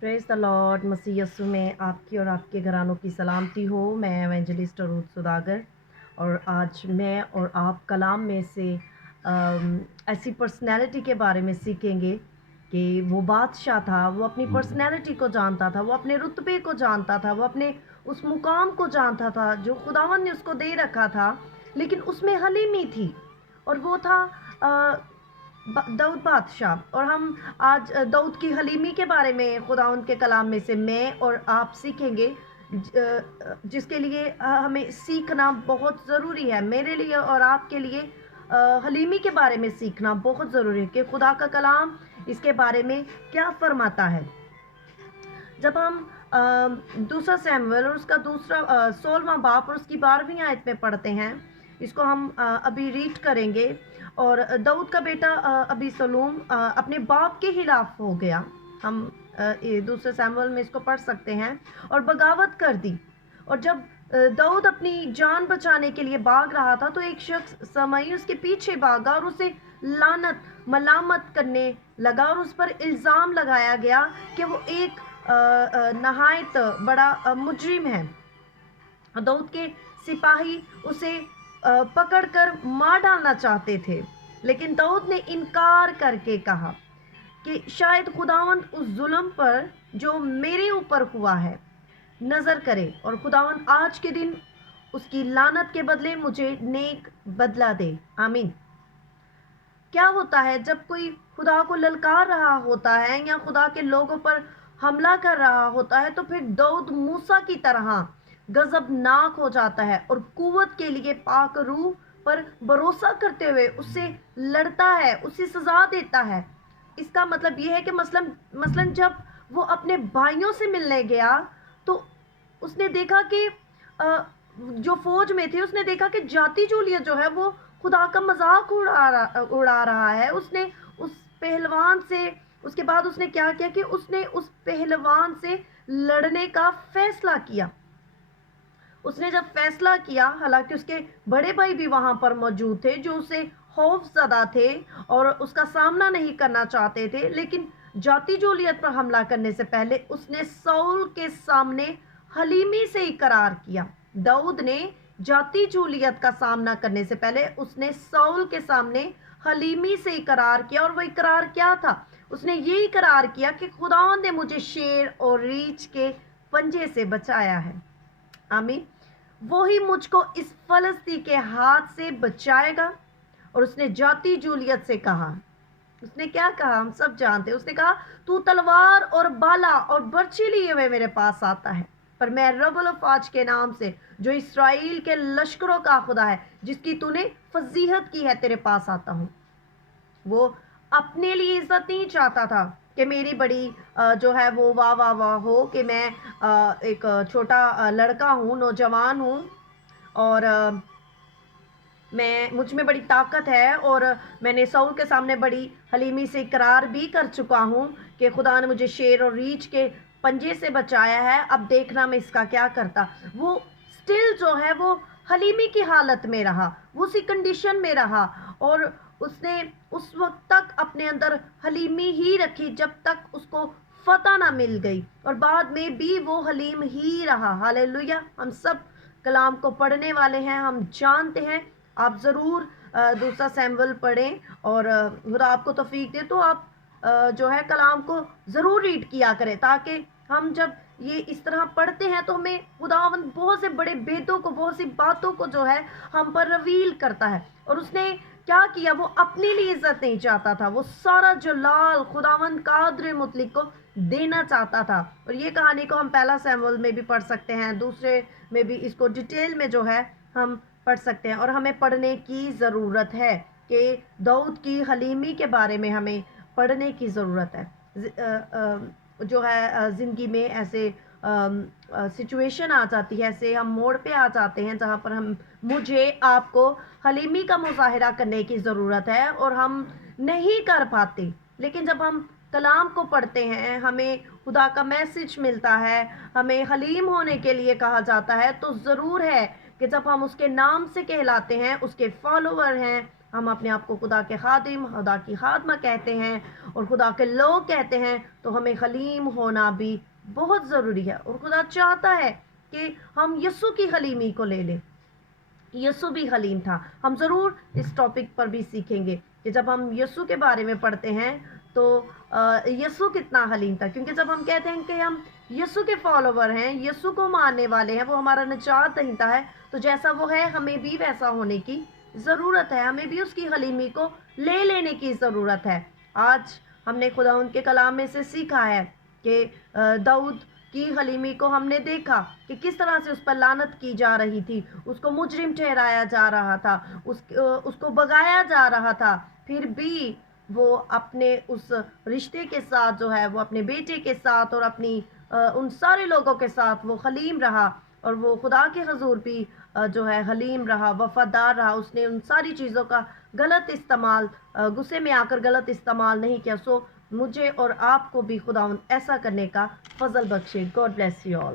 Praise the lord. मसीह यस्सु में आपकी और आपके घरानों की सलामती हो। मैं एवेंजलिस्ट रूथ सुदागर, और आज मैं और आप कलाम में से ऐसी पर्सनैलिटी के बारे में सीखेंगे कि वो बादशाह था, वो अपनी पर्सनैलिटी को जानता था, वो अपने रुतबे को जानता था, वो अपने उस मुकाम को जानता था जो खुदावन ने उसको दे रखा था, लेकिन उसमें हलीमी थी। और वो था दाऊद बादशाह। और हम आज दाऊद की हलीमी के बारे में खुदा उनके कलाम में से मैं और आप सीखेंगे, जिसके लिए हमें सीखना बहुत ज़रूरी है। मेरे लिए और आपके लिए हलीमी के बारे में सीखना बहुत ज़रूरी है कि खुदा का कलाम इसके बारे में क्या फरमाता है। जब हम दूसरा सैमुएल और उसका दूसरा 16वां बाब और उसकी 12वीं आयत में पढ़ते हैं, इसको हम अभी रीड करेंगे। और दाऊद का बेटा अबीसलोम अपने बाप के खिलाफ हो गया। हम ये दूसरे सैमुएल में इसको पढ़ सकते हैं, और बगावत कर दी। और जब दाऊद अपनी जान बचाने के लिए भाग रहा था, तो एक शख्स समई उसके पीछे भागा और उसे लानत मलामत करने लगा, और उस पर इल्ज़ाम लगाया गया कि वो एक नहायत बड़ा मुजरिम है। दाऊद के सिपाही उसे पकड़कर मार डालना चाहते थे, लेकिन दाऊद ने इनकार करके कहा कि शायद खुदावंद उस जुल्म पर जो मेरे ऊपर हुआ है नज़र करे, और खुदावंद आज के दिन उसकी लानत के बदले मुझे नेक बदला दे। आमीन। क्या होता है जब कोई खुदा को ललकार रहा होता है या खुदा के लोगों पर हमला कर रहा होता है, तो फिर दाऊद मूसा की तरह गजबनाक हो जाता है और कुव्वत के लिए पाक रूह पर भरोसा करते हुए उससे लड़ता है, उसे सजा देता है। इसका मतलब यह है कि मसलन जब वो अपने भाइयों से मिलने गया, तो उसने देखा कि जो फौज में थे, उसने देखा कि जाति जूलियत जो है वो खुदा का मजाक उड़ा रहा है। उसने उस पहलवान से, उसके बाद उसने क्या किया कि उसने उस पहलवान से लड़ने का फैसला किया। उसने जब फैसला किया, हालांकि उसके बड़े भाई भी वहां पर मौजूद थे जो उसे खौफजदा थे और उसका सामना नहीं करना चाहते थे, लेकिन जाति जोलियत पर हमला करने से पहले उसने साउल के सामने हलीमी से इकरार किया। दाऊद ने जाति जूलियत का सामना करने से पहले उसने साउल के सामने हलीमी से इकरार किया। और वह इकरार क्या था? उसने ये इकरार किया कि खुदावंद ने मुझे शेर और रीछ के पंजे से बचाया है। आमीन। वो ही मुझको इस फलस्ती के हाथ से बचाएगा। और उसने जाति जूलियत से कहा, उसने क्या कहा हम सब जानते हैं। उसने कहा, तू तलवार और बाला और बर्छी लिए हुए मेरे पास आता है, पर मैं रब्बुल अफ़वाज के नाम से, जो इस्राएल के लश्करों का खुदा है, जिसकी तूने फजीहत की है, तेरे पास आता हूँ। वो अपने लिए इज्जत नहीं चाहता था कि मेरी बड़ी जो है वो वाह वाह वाह हो, कि मैं एक छोटा लड़का हूँ, नौजवान हूँ, और मैं मुझ में बड़ी ताकत है, और मैंने साउल के सामने बड़ी हलीमी से इकरार भी कर चुका हूँ कि खुदा ने मुझे शेर और रीछ के पंजे से बचाया है। अब देखना मैं इसका क्या करता। वो स्टिल जो है वो हलीमी की हालत में रहा, वो उसी कंडीशन में रहा, और उसने उस वक्त तक अपने अंदर हलीमी ही रखी जब तक उसको फतह ना मिल गई, और बाद में भी वो हलीम ही रहा। हालेलुया। हम सब कलाम को पढ़ने वाले हैं, हम जानते हैं। आप ज़रूर दूसरा सैमुएल पढ़ें, और खुदा आपको तौफीक दे तो आप जो है कलाम को ज़रूर रीड किया करें, ताकि हम जब ये इस तरह पढ़ते हैं तो हमें खुदावंद बहुत से बड़े भेदों को, बहुत सी बातों को जो है हम पर रिवील करता है। और उसने क्या किया? वो अपने लिए इज्जत नहीं चाहता था, वो सारा जलाल खुदावंद कादर मुतलिक को देना चाहता था। और ये कहानी को हम पहला सैमुएल में भी पढ़ सकते हैं, दूसरे में भी इसको डिटेल में जो है हम पढ़ सकते हैं। और हमें पढ़ने की ज़रूरत है कि दाऊद की हलीमी के बारे में हमें पढ़ने की ज़रूरत है। जो है ज़िंदगी में ऐसे सिचुएशन आ जाती है, ऐसे हम मोड़ पे आ जाते हैं जहाँ पर मुझे आपको हलीमी का मुजाहिरा करने की ज़रूरत है और हम नहीं कर पाते। लेकिन जब हम कलाम को पढ़ते हैं, हमें खुदा का मैसेज मिलता है, हमें हलीम होने के लिए कहा जाता है, तो ज़रूर है कि जब हम उसके नाम से कहलाते हैं, उसके फॉलोवर हैं, ہم اپنے آپ کو خدا کے خادم، خدا کی خادمہ کہتے ہیں اور خدا کے لوگ کہتے ہیں، تو ہمیں حلیم ہونا بھی بہت ضروری ہے. اور خدا چاہتا ہے کہ ہم یسوع کی حلیمی کو لے لیں. یسوع بھی حلیم تھا. ہم ضرور اس ٹاپک پر بھی سیکھیں گے کہ جب ہم یسوع کے بارے میں پڑھتے ہیں تو یسوع کتنا حلیم تھا. کیونکہ جب ہم کہتے ہیں کہ ہم یسوع کے فالوور ہیں، یسوع کو ماننے والے ہیں، وہ ہمارا نجات دہندہ ہے، تو جیسا وہ ہے ہمیں بھی ویسا ہونے کی ضرورت ہے. ہمیں بھی اس کی حلیمی کو لے لینے کی ضرورت ہے. آج ہم نے خدا ان کے کلام میں سے سیکھا ہے کہ داؤد کی حلیمی کو ہم نے دیکھا کہ کس طرح سے اس پر لعنت کی جا رہی تھی، اس کو مجرم ٹھہرایا جا رہا تھا، اس کو بغایا جا رہا تھا، پھر بھی وہ اپنے اس رشتے کے ساتھ جو ہے وہ اپنے بیٹے کے ساتھ اور اپنی ان سارے لوگوں کے ساتھ وہ حلیم رہا، اور وہ خدا کے حضور بھی جو ہے حلیم رہا، وفادار رہا. اس نے ان ساری چیزوں کا غلط استعمال، غصے میں آ کر غلط استعمال نہیں کیا. سو مجھے اور آپ کو بھی خدا ایسا کرنے کا فضل بخشے. God bless you all.